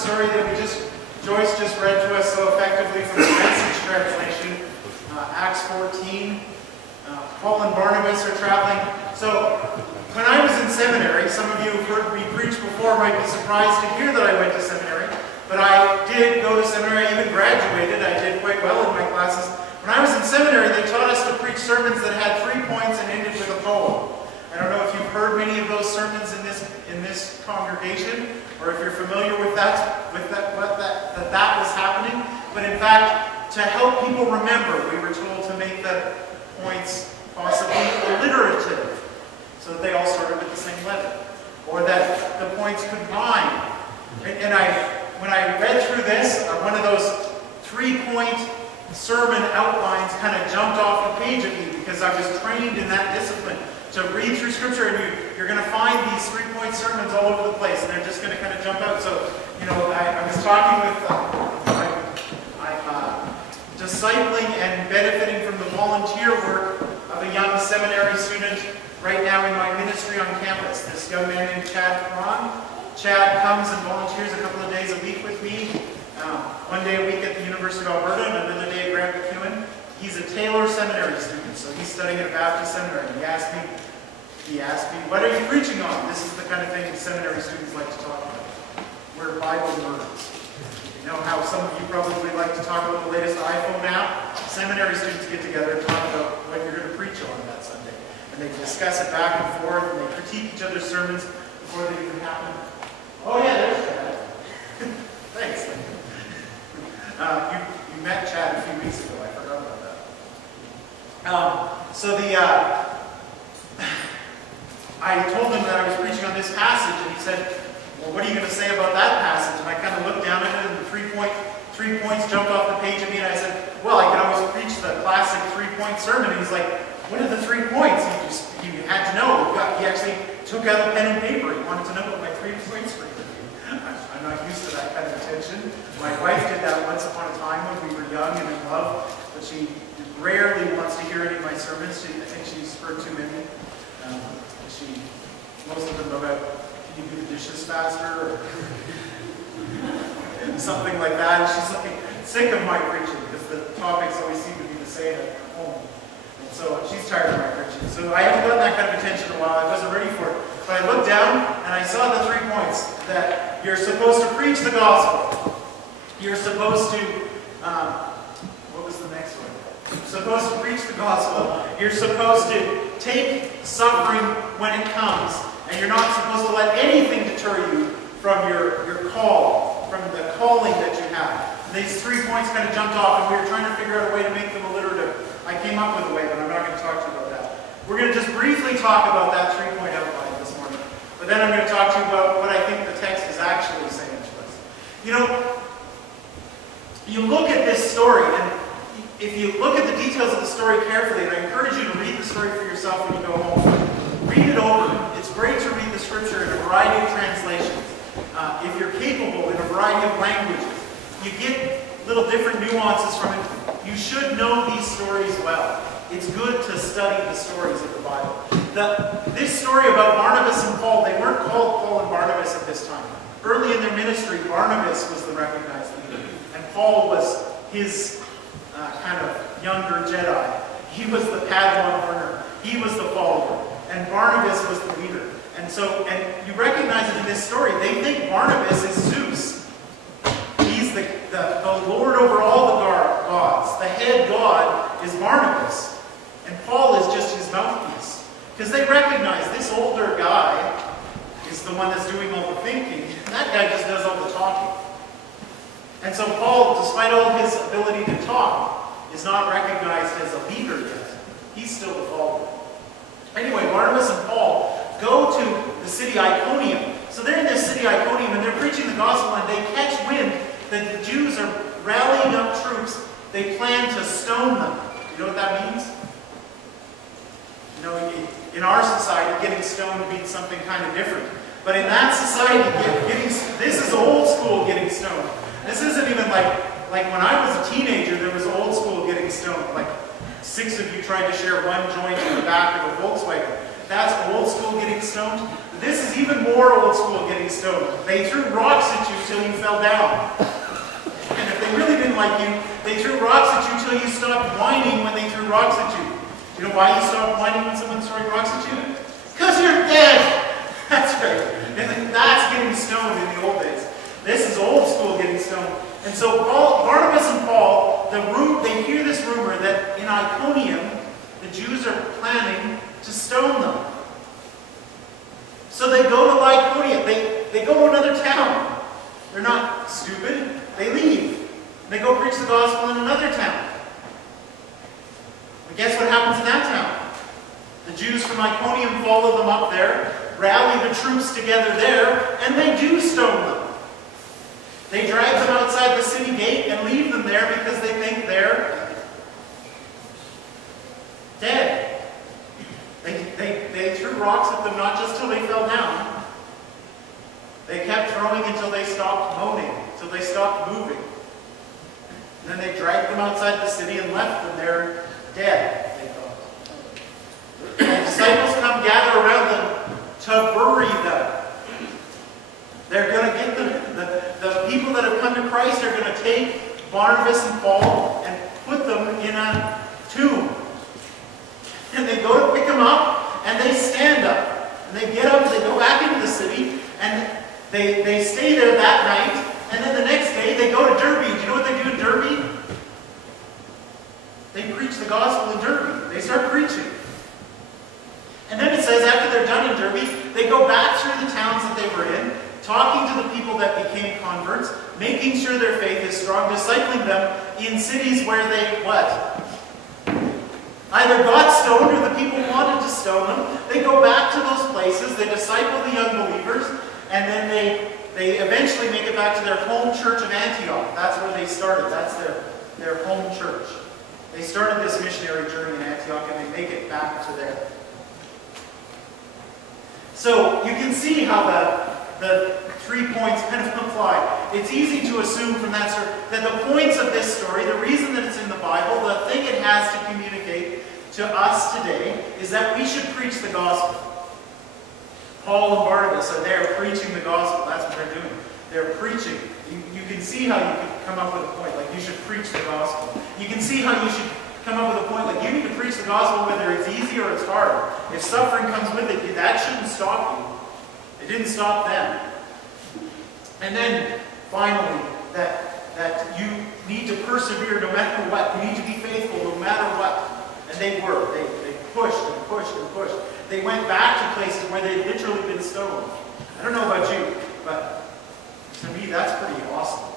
story that Joyce just read to us so effectively from the Message translation, Acts 14. Paul and Barnabas are traveling. So, when I was in seminary, some of you who've heard me preach before might be surprised to hear that I went to seminary, but I did go to seminary. I even graduated. I did quite well in my classes. When I was in seminary, they taught us to preach sermons that had 3 points and ended with a poem. I don't know if you've heard many of those sermons in this congregation, or if you're familiar with that was happening. But in fact, to help people remember, we were told to make the points possibly alliterative, so that they all started with the same letter, or that the points could rhyme. And when I read through this, one of those 3-point sermon outlines kind of jumped off the page at me, because I was trained in that discipline to read through Scripture, and you're going to find these 3-point sermons all over the place, and they're just going to kind of jump out. So, I was talking with, I'm discipling and benefiting from the volunteer work of a young seminary student right now in my ministry on campus. This young man named Chad Cron. Chad comes and volunteers a couple of days a week with me. One day a week at the University of Alberta and another day at Grant MacEwan. He's a Taylor Seminary student, so he's studying at a Baptist seminary. He asked me, what are you preaching on? This is the kind of thing seminary students like to talk about. We're Bible nerds. You know how some of you probably like to talk about the latest iPhone app? Seminary students get together and talk about what you're going to preach on that Sunday. And they discuss it back and forth, and they critique each other's sermons before they even happen. Oh yeah, there's Chad. Thanks. You met Chad a few weeks ago. I forgot about that. I told him that I was preaching on this passage, and he said, well, what are you going to say about that passage? And I kind of looked down at it, and the 3 points jumped off the page at me, and I said, well, I can always preach the classic 3-point sermon. And he's like, what are the 3 points? He had to know. He actually took out a pen and paper. He wanted to know what my 3 points were. I'm not used to that kind of attention. My wife did that once upon a time when we were young and in love, but she rarely wants to hear any of my sermons. I think she's heard too many. Most of them about, can you do the dishes faster? Or something like that. She's like sick of my preaching, because the topics always seem to be the same at home. And so she's tired of my preaching. So I haven't gotten that kind of attention in a while. I wasn't ready for it. But I looked down and I saw the 3 points. That you're supposed to preach the gospel. You're supposed to, what was the next one? You're supposed to preach the gospel. You're supposed to take suffering when it comes. And you're not supposed to let anything deter you from your call, from the calling that you have. And these 3 points kind of jumped off, and we were trying to figure out a way to make them alliterative. I came up with a way, but I'm not going to talk to you about that. We're going to just briefly talk about that 3-point outline this morning. But then I'm going to talk to you about what I think the text is actually saying to us. You look at this story, and if you look at the details of the story carefully, and I encourage you to read the story for yourself when you go home. Read it over. It's great to read the Scripture in a variety of translations. If you're capable in a variety of languages, you get little different nuances from it. You should know these stories well. It's good to study the stories of the Bible. This story about Barnabas and Paul, they weren't called Paul and Barnabas at this time. Early in their ministry, Barnabas was the recognized leader, and Paul was his kind of younger Jedi. He was the Padawan learner. He was the follower. And Barnabas was the leader. And you recognize it in this story. They think Barnabas is Zeus. He's the Lord over all the gods. The head god is Barnabas. And Paul is just his mouthpiece. Because they recognize this older guy is the one that's doing all the thinking. And that guy just does all the talking. And so Paul, despite all his ability to talk, is not recognized as a leader yet. He's still the follower. Anyway, Barnabas and Paul go to the city Iconium. So they're in this city Iconium, and they're preaching the gospel, and they catch wind that the Jews are rallying up troops. They plan to stone them. You know what that means? In our society, getting stoned means something kind of different. But in that society, this is old school getting stoned. This isn't even like when I was a teenager, there was old school getting stoned. Like 6 of you tried to share one joint in the back of a Volkswagen. That's old school getting stoned. This is even more old school getting stoned. They threw rocks at you till you fell down. And if they really didn't like you, they threw rocks at you till you stopped whining when they threw rocks at you. You know why you stopped whining when someone's throwing rocks at you? Because you're dead! That's right. And that's getting stoned in the old days. This is old school getting stoned. And so Barnabas and Paul, they hear this rumor that in Iconium, the Jews are planning to stone them. So they go to Iconium. They go to another town. They're not stupid. They leave. They go preach the gospel in another town. But guess what happens in that town? The Jews from Iconium follow them up there, rally the troops together there, and they do stone them. They drag them outside the city gate and leave them there because they think they're dead. They threw rocks at them not just till they fell down. They kept throwing until they stopped moaning, until they stopped moving. And then they dragged them outside the city and left them there dead, they thought. The disciples come gather around them to bury them. They're going to get the people that have come to Christ are going to take Barnabas and Paul and put them in a tomb. And they go to pick them up, and they stand up. And they get up, and they go back into the city, and they stay there that night. And then the next day, they go to Derby. Do you know what they do in Derby? They preach the gospel in Derby. They start preaching. And then it says, after they're done in Derby, they go back through the towns that they were in, talking to the people that became converts, making sure their faith is strong, discipling them in cities where they, what? Either got stoned or the people wanted to stone them. They go back to those places, they disciple the young believers, and then they eventually make it back to their home church of Antioch. That's where they started. That's their home church. They started this missionary journey in Antioch, and they make it back to there. So you can see how the 3 points kind of apply. It's easy to assume from that that the points of this story, the reason that it's in the Bible, the thing it has to communicate to us today is that we should preach the gospel. Paul and Barnabas are there preaching the gospel. That's what they're doing. They're preaching. You can see how you can come up with a point, like you should preach the gospel. You can see how you should come up with a point, like you need to preach the gospel whether it's easy or it's hard. If suffering comes with it, that shouldn't stop you. It didn't stop them. And then, finally, that you need to persevere no matter what. You need to be faithful no matter what. And they were. They pushed and pushed and pushed. They went back to places where they'd literally been stoned. I don't know about you, but to me, that's pretty awesome.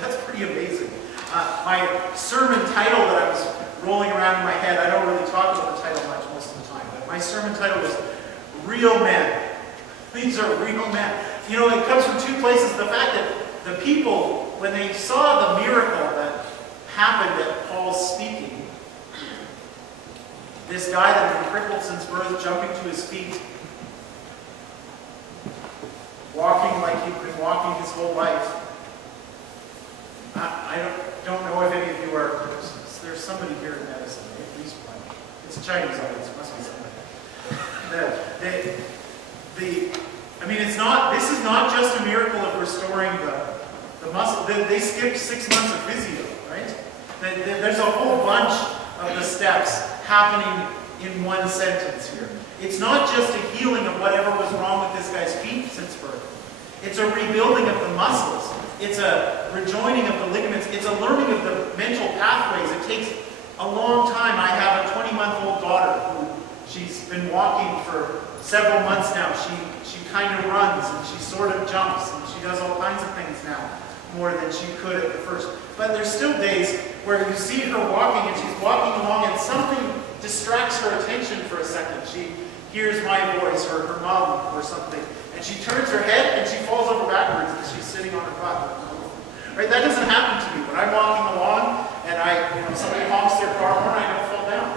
That's pretty amazing. My sermon title that I was rolling around in my head, I don't really talk about the title much most of the time, but my sermon title was Real Men. These are real men. You know, it comes from two places. The fact that the people, when they saw the miracle that happened at Paul's speaking, this guy that had been crippled since birth jumping to his feet, walking like he'd been walking his whole life. I don't know if any of you are, there's somebody here in medicine, at least one. It's a Chinese audience, it must be somebody. This is not just a miracle of restoring the muscle. They skipped 6 months of physio, right? There's a whole bunch of the steps happening in one sentence here. It's not just a healing of whatever was wrong with this guy's feet since birth. It's a rebuilding of the muscles. It's a rejoining of the ligaments. It's a learning of the mental pathways. It takes a long time. I have a 20-month-old daughter who she's been walking for several months now. She kind of runs and she sort of jumps and she does all kinds of things now, more than she could at the first. But there's still days where you see her walking and she's walking along and something distracts her attention for a second. She hears my voice or her mom or something, and she turns her head and she falls over backwards and she's sitting on her butt. Right? That doesn't happen to me. When I'm walking along and somebody honks their car horn, I don't fall down.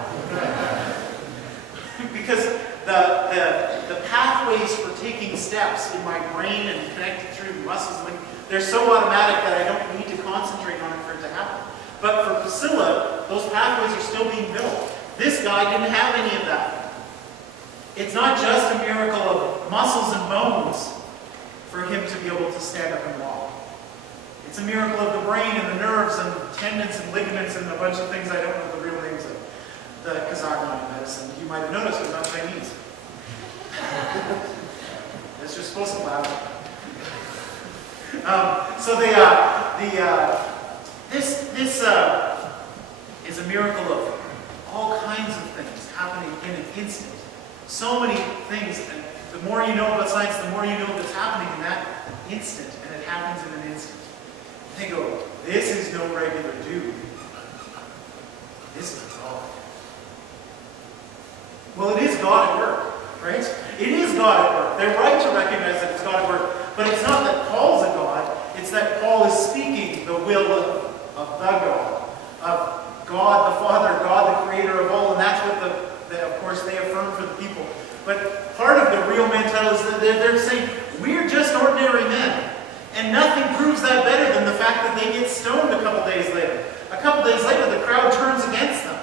Because the pathways for taking steps in my brain and connected through muscles, they're so automatic that I don't need to concentrate on it for it to happen. But for Priscilla, those pathways are still being built. This guy didn't have any of that. It's not just a miracle of muscles and bones for him to be able to stand up and walk. It's a miracle of the brain and the nerves and tendons and ligaments and a bunch of things I don't know the real names of. Because I'm not in medicine. You might have noticed because I'm Chinese. That's just supposed to laugh. This is a miracle of all kinds of things happening in an instant. So many things, and the more you know about science, the more you know that's happening in that instant, and it happens in an instant. And they go, this is no regular dude. This is God. Well, it is God at work, right? It is God at work. They're right to recognize that it's God at work. But it's not that Paul's a God, it's that Paul is speaking the will of the God, of God the Father, God the Creator of all, and that's what of course they affirm for the people. But part of the real mentality is that they're saying, we're just ordinary men. And nothing proves that better than the fact that they get stoned a couple days later. A couple days later, the crowd turns against them.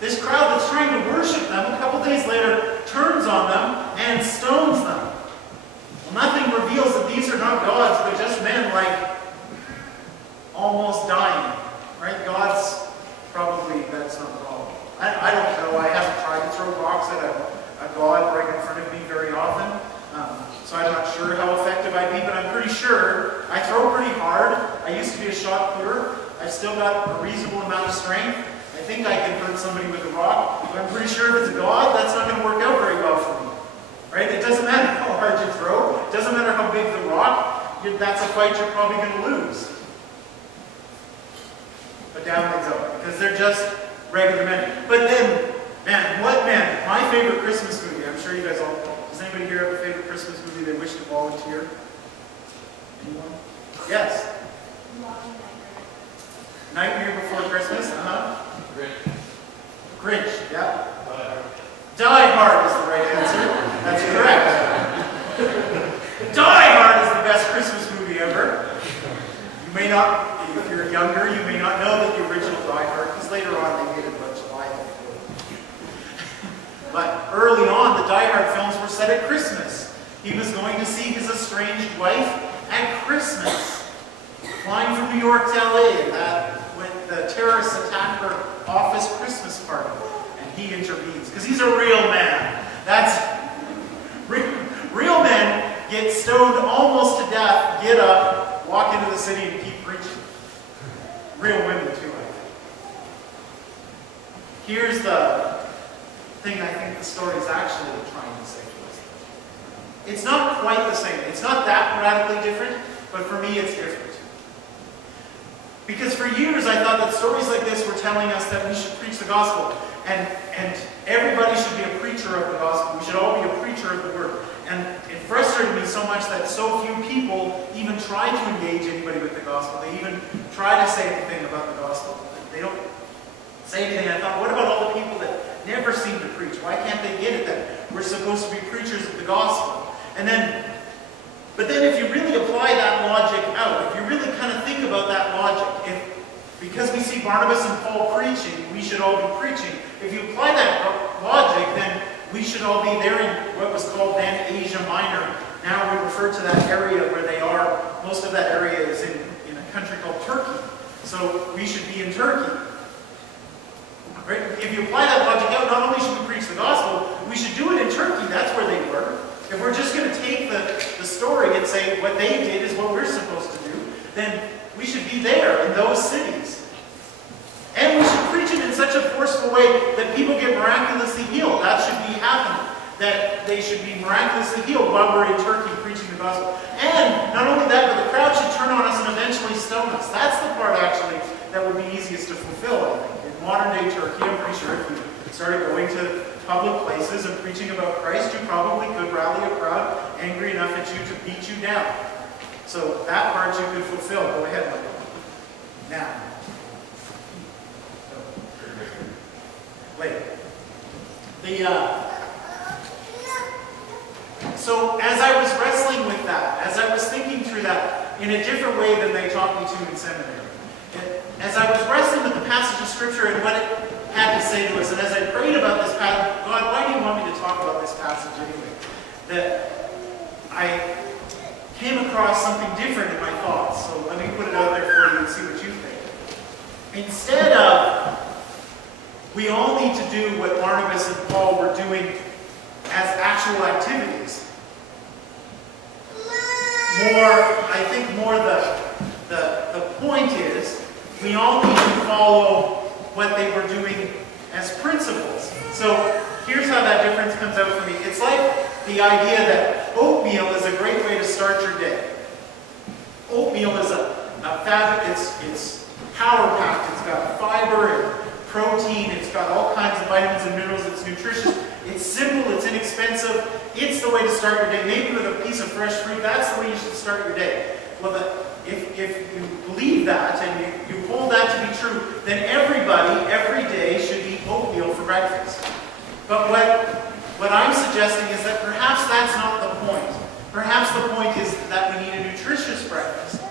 This crowd that's trying to worship them, a couple days later, turns on them and stones them. Well, nothing reveals that these are not gods, but just men like almost dying. Right? God's probably, that's not a problem. I don't know. I haven't tried to throw rocks at a god right in front of me very often. So I'm not sure how effective I'd be, but I'm pretty sure I throw pretty hard. I used to be a shot putter. I've still got a reasonable amount of strength. I think I can hurt somebody with a rock, but I'm pretty sure if it's a god, that's not going to work out very well for me. Right? It doesn't matter how hard you throw. It doesn't matter how big the rock. That's a fight you're probably going to lose. But down they go, because they're just regular men. But then, my favorite Christmas movie, I'm sure you guys all, does anybody here have a favorite Christmas movie they wish to volunteer? Anyone? Yes? Nightmare Before Christmas? Grinch, yeah. Die Hard is the right answer. That's correct. Die Hard is the best Christmas movie ever. You may not, if you're younger, you may not know that the original Die Hard, because later on they made a bunch of live. But early on, the Die Hard films were set at Christmas. He was going to see his estranged wife at Christmas. Flying from New York to LA, when the terrorists attacked her office Christmas party. And he intervenes, because he's a real man. Real men get stoned almost to death, get up, walk into the city and keep preaching. Real women too, I think. Here's the thing I think the story is actually trying to say to us. It's not quite the same. It's not that radically different, but for me it's different. Because for years I thought that stories like this were telling us that we should preach the gospel. And everybody should be a preacher of the gospel. We should all be a preacher of the word. And it frustrated me so much that so few people even try to engage anybody with the gospel. They even try to say anything about the gospel. They don't say anything. I thought, what about all the people that never seem to preach? Why can't they get it that we're supposed to be preachers of the gospel? But then if you really apply that logic out, if you really kind of think about that logic, because we see Barnabas and Paul preaching, we should all be preaching. If you apply that logic, then we should all be there in what was called then Asia Minor. Now we refer to that area where they are. Most of that area is in a country called Turkey. So we should be in Turkey. Right? If you apply that logic out, not only should we preach the gospel, we should do it in Turkey. That's where they were. If we're just going to take the story and say what they did is what we're supposed to do, then we should be there in those cities. And we should preach it in such a forceful way that people get miraculously healed. That should be happening. That they should be miraculously healed while we're in Turkey preaching the gospel. And not only that, but the crowd should turn on us and eventually stone us. That's the part actually that would be easiest to fulfill, I think. In modern day Turkey, I'm pretty sure if you started going to public places and preaching about Christ, you probably could rally a crowd angry enough at you to beat you down. So that part you could fulfill. Go ahead, Michael. Now. Wait. So as I was wrestling with that, as I was thinking through that in a different way than they taught me to in seminary, as I was wrestling with the passage of Scripture and what it had to say to us. And as I prayed about this passage, God, why do you want me to talk about this passage anyway? That I came across something different in my thoughts. So let me put it out there for you and see what you think. Instead of, we all need to do what Barnabas and Paul were doing as actual activities. I think the point is, we all need to follow what they were doing as principles. So here's how that difference comes out for me. It's like the idea that oatmeal is a great way to start your day. Oatmeal is a fat, it's power-packed, it's got fiber and protein, it's got all kinds of vitamins and minerals, it's nutritious, it's simple, it's inexpensive, it's the way to start your day. Maybe with a piece of fresh fruit, that's the way you should start your day. Well, if you believe that and you hold that to be true, then everybody, every day, should eat oatmeal for breakfast. But what I'm suggesting is that perhaps that's not the point. Perhaps the point is that we need a nutritious breakfast,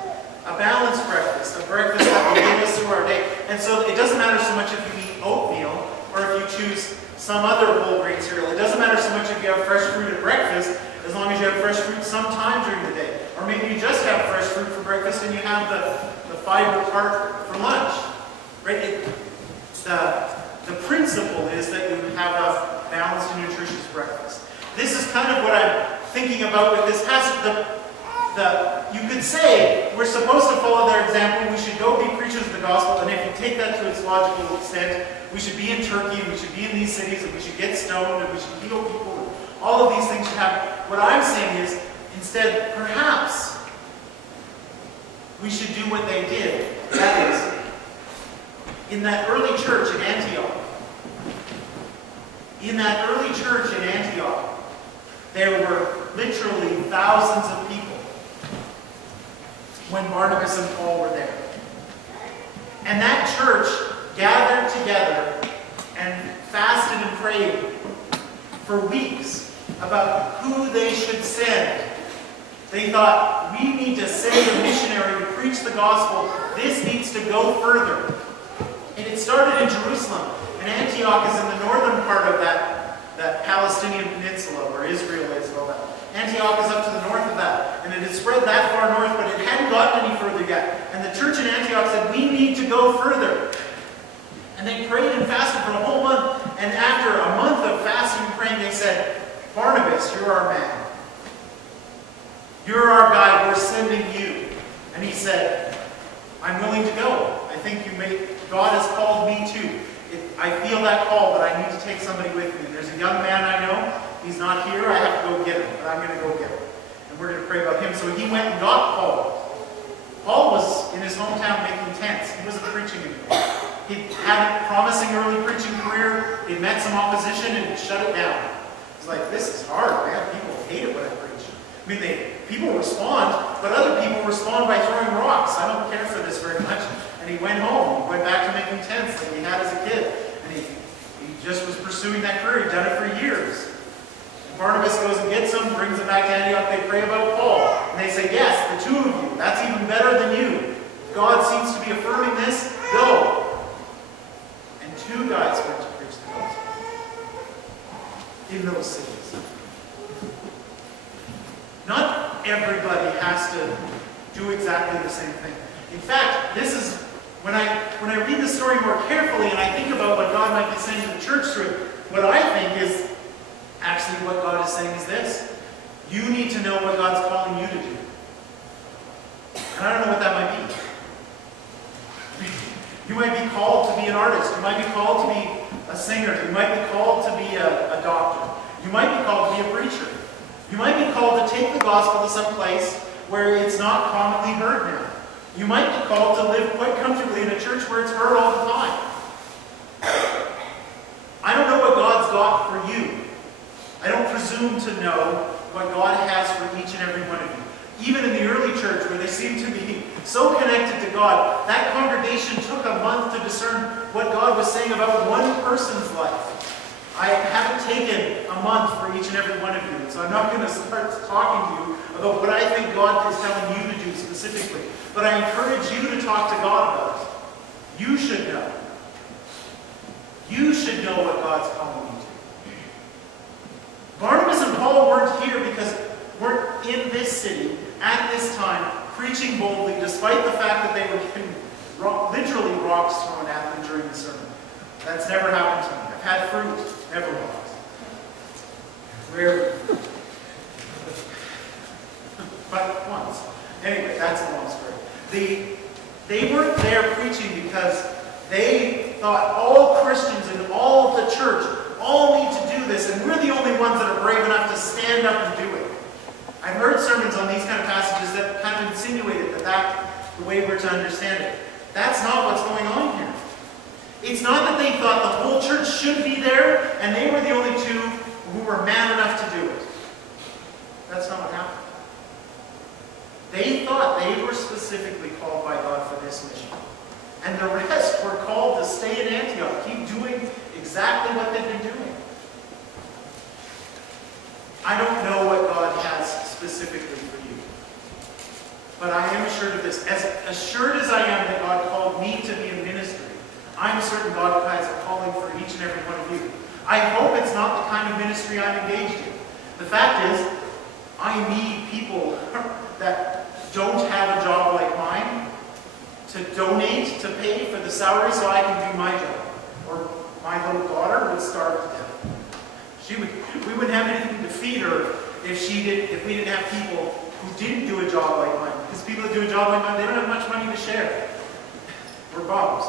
a balanced breakfast, a breakfast that will get us through our day. And so it doesn't matter so much if you eat oatmeal or if you choose some other whole grain cereal. It doesn't matter so much if you have fresh fruit at breakfast, as long as you have fresh fruit sometime during the day. Or maybe you just have fresh fruit for breakfast and you have the fiber part for lunch. Right? The principle is that you have a balanced and nutritious breakfast. This is kind of what I'm thinking about with this passage. You could say we're supposed to follow their example. We should go be preachers of the gospel, and if you take that to its logical extent, we should be in Turkey, and we should be in these cities, and we should get stoned, and we should heal people. And all of these things should happen. What I'm saying is, instead, perhaps we should do what they did. That is, in that early church in Antioch. In that early church in Antioch, there were literally thousands of people when Barnabas and Paul were there. And that church gathered together and fasted and prayed for weeks about who they should send. They thought, we need to send a missionary to preach the gospel. This needs to go further. And it started in Jerusalem. And Antioch is in the northern part of that Palestinian peninsula where Israel is and all that. Antioch is up to the north of that. And it had spread that far north, but it hadn't gotten any further yet. And the church in Antioch said, we need to go further. And they prayed and fasted for a whole month. And after a month of fasting and praying, they said, Barnabas, you're our man. You're our guy. We're sending you. And he said, I'm willing to go. I think God has called me too. I feel that call, but I need to take somebody with me. There's a young man I know. He's not here. I have to go get him, but I'm going to go get him. And we're going to pray about him. So he went and got Paul. Paul was in his hometown making tents. He wasn't preaching anymore. He had a promising early preaching career. He met some opposition and shut it down. He's like, this is hard, man. People hate it when I preach. I mean, people respond, but other people respond by throwing rocks. I don't care for this very much. And he went home. He went back to making tents that he had as a kid. And he just was pursuing that career. He'd done it for years. And Barnabas goes and gets him, brings him back to Antioch. They pray about Paul. And they say, yes, the two of you. That's even better than you. God seems to be affirming this. Go. And two guys went to preach the gospel in those cities. Not everybody has to do exactly the same thing. In fact, this is when I read the story more carefully and I think about what God might be saying to the church through it, what I think is actually what God is saying is this. You need to know what God's calling you to do. And I don't know what that might be. You might be called to be an artist. You might be called to be a singer. You might be called to be a doctor. You might be called to be a preacher. You might be called to take the gospel to some place where it's not commonly heard now. You might be called to live quite comfortably in a church where it's heard all the time. I don't know what God's got for you. I don't presume to know what God has for each and every one of you. Even in the early church, where they seemed to be so connected to God, that congregation took a month to discern what God was saying about one person's life. I haven't taken a month for each and every one of you, so I'm not going to start talking to you about what I think God is telling you to do specifically. But I encourage you to talk to God about it. You should know. You should know what God's calling you to. Barnabas and Paul weren't here because weren't in this city at this time preaching boldly, despite the fact that they were getting literally rocks thrown at them during the sermon. That's never happened to me. I've had fruit, never rocks. Rarely. But once. Anyway, that's a long story. They weren't there preaching because they thought all Christians and all the church all need to do this, and we're the only ones that are brave enough to stand up and do it. I've heard sermons on these kind of passages that kind of insinuated that that's the way we're to understand it. That's not what's going on here. It's not that they thought the whole church should be there, and they were the only two who were man enough to do it. That's not what happened. They thought they were specifically called by God for this mission. And the rest were called to stay in Antioch, keep doing exactly what they've been doing. I don't know what God has specifically for you. But I am assured of this. As assured as I am that God called me to be in ministry, I'm certain God has a calling for each and every one of you. I hope it's not the kind of ministry I'm engaged in. The fact is, I need people that don't have a job like mine to donate, to pay for the salary so I can do my job. Or my little daughter would starve to death. We wouldn't have anything to feed her if we didn't have people who didn't do a job like mine. Because people that do a job like mine, they don't have much money to share. We're bums.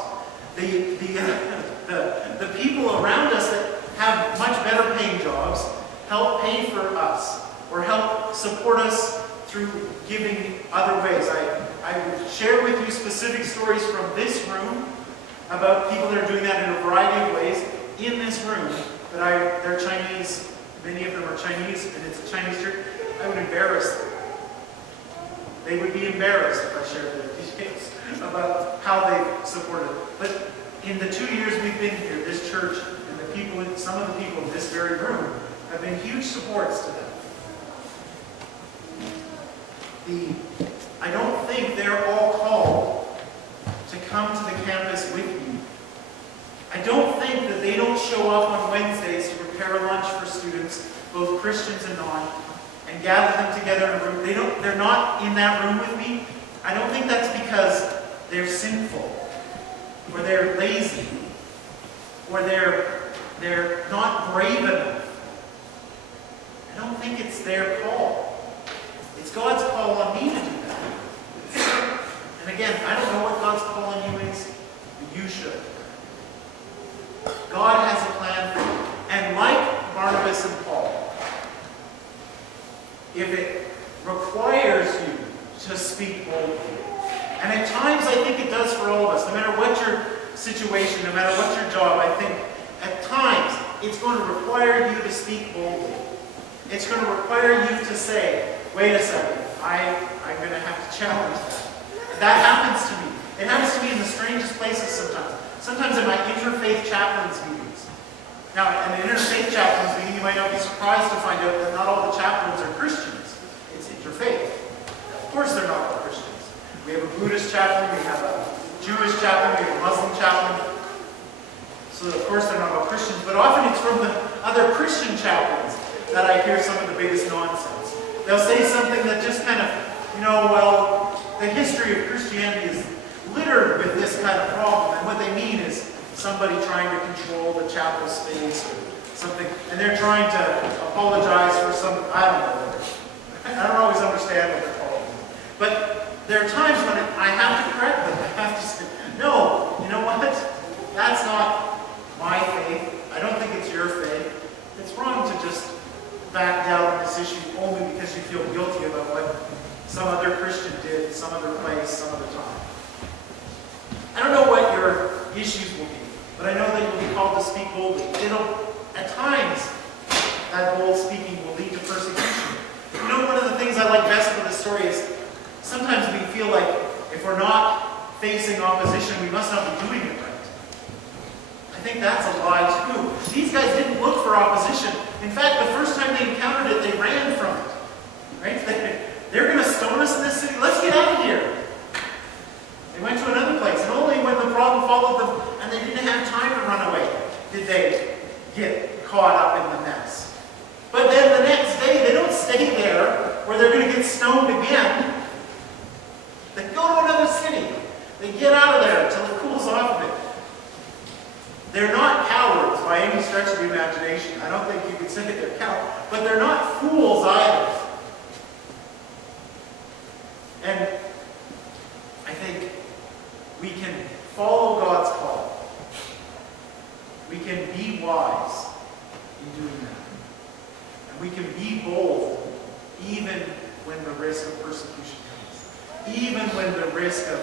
The people around us that have much better paying jobs help pay for us or help support us through giving other ways. I would share with you specific stories from this room about people that are doing that in a variety of ways in this room. But they're Chinese, many of them are Chinese, and it's a Chinese church. I would embarrass them. They would be embarrassed if I shared their details about how they supported it. But in the 2 years we've been here, this church and some of the people in this very room have been huge supports to them. I don't think they're all called to come to the campus with you. I don't think that they don't show up on Wednesdays to prepare a lunch for students, both Christians and non, and gather them together in a room. They're not in that room with me. I don't think that's because they're sinful, or they're lazy, or they're not brave enough. I don't think it's their call. It's God's call on me to do that. And again, I don't know what God's call on you is, but you should. God has a plan for you. And like Barnabas and Paul, if it requires you to speak boldly, and at times I think it does for all of us, no matter what your situation, no matter what your job, I think at times it's going to require you to speak boldly. It's going to require you to say, wait a second, I'm going to have to challenge that. That happens to me. It happens to me in the strangest places sometimes. Sometimes in my interfaith chaplains meetings. Now, in an interfaith chaplains meeting, you might not be surprised to find out that not all the chaplains are Christians. It's interfaith. Of course they're not all Christians. We have a Buddhist chaplain, we have a Jewish chaplain, we have a Muslim chaplain. So of course they're not all Christians, but often it's from the other Christian chaplains that I hear some of the biggest nonsense. They'll say something that just kind of, well, the history of Christianity is littered with this kind of problem, and what they mean is somebody trying to control the chapel space or something, and they're trying to apologize for some, I don't know. I don't always understand what they're called. But there are times when I have to correct them. I have to say, no, you know what? That's not my faith. I don't think it's your faith. It's wrong to just back down on this issue only because you feel guilty about what some other Christian did, some other place, some other time. I don't know what your issues will be, but I know that you'll be called to speak boldly. At times, that bold speaking will lead to persecution. One of the things I like best about this story is sometimes we feel like if we're not facing opposition, we must not be doing it right. I think that's a lie too. These guys didn't look for opposition. In fact, the first time they encountered it, they ran from it. Right? They're going to stone us in this city. Let's get out of here. They went to another place, and only when the problem followed them and they didn't have time to run away did they imagination. I don't think you could say they're cowards, but they're not fools either. And I think we can follow God's call. We can be wise in doing that. And we can be bold even when the risk of persecution comes. Even when the risk of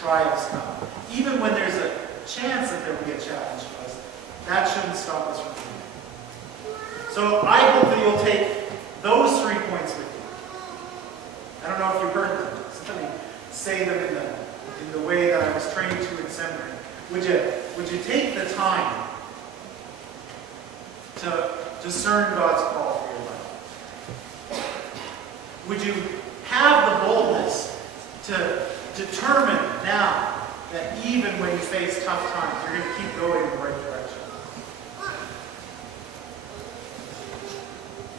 trials come. Even when there's a chance that there will be a challenge to us. That shouldn't stop us from doing it. So I hope that you'll take those 3 points with you. I don't know if you heard them. Somebody say them in the way that I was trained to in seminary. Would you take the time to discern God's call for your life? Would you have the boldness to determine now that even when you face tough times, you're going to keep going in the right direction?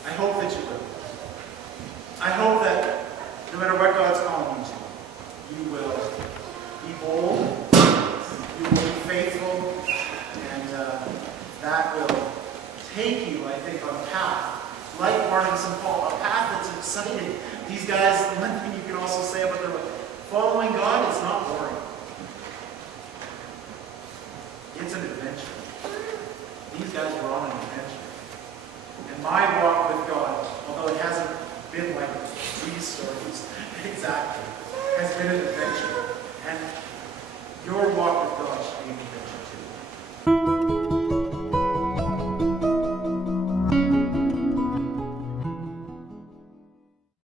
I hope that you will. I hope that no matter what God's calling you to, you will be bold, you will be faithful, and that will take you, I think, on a path, like Barnabas and Paul, a path that's exciting. These guys, the one thing you can also say about their life, following God is not boring. It's an adventure. These guys were on an adventure. And my walk with God, although it hasn't been like these stories exactly, has been an adventure. And your walk with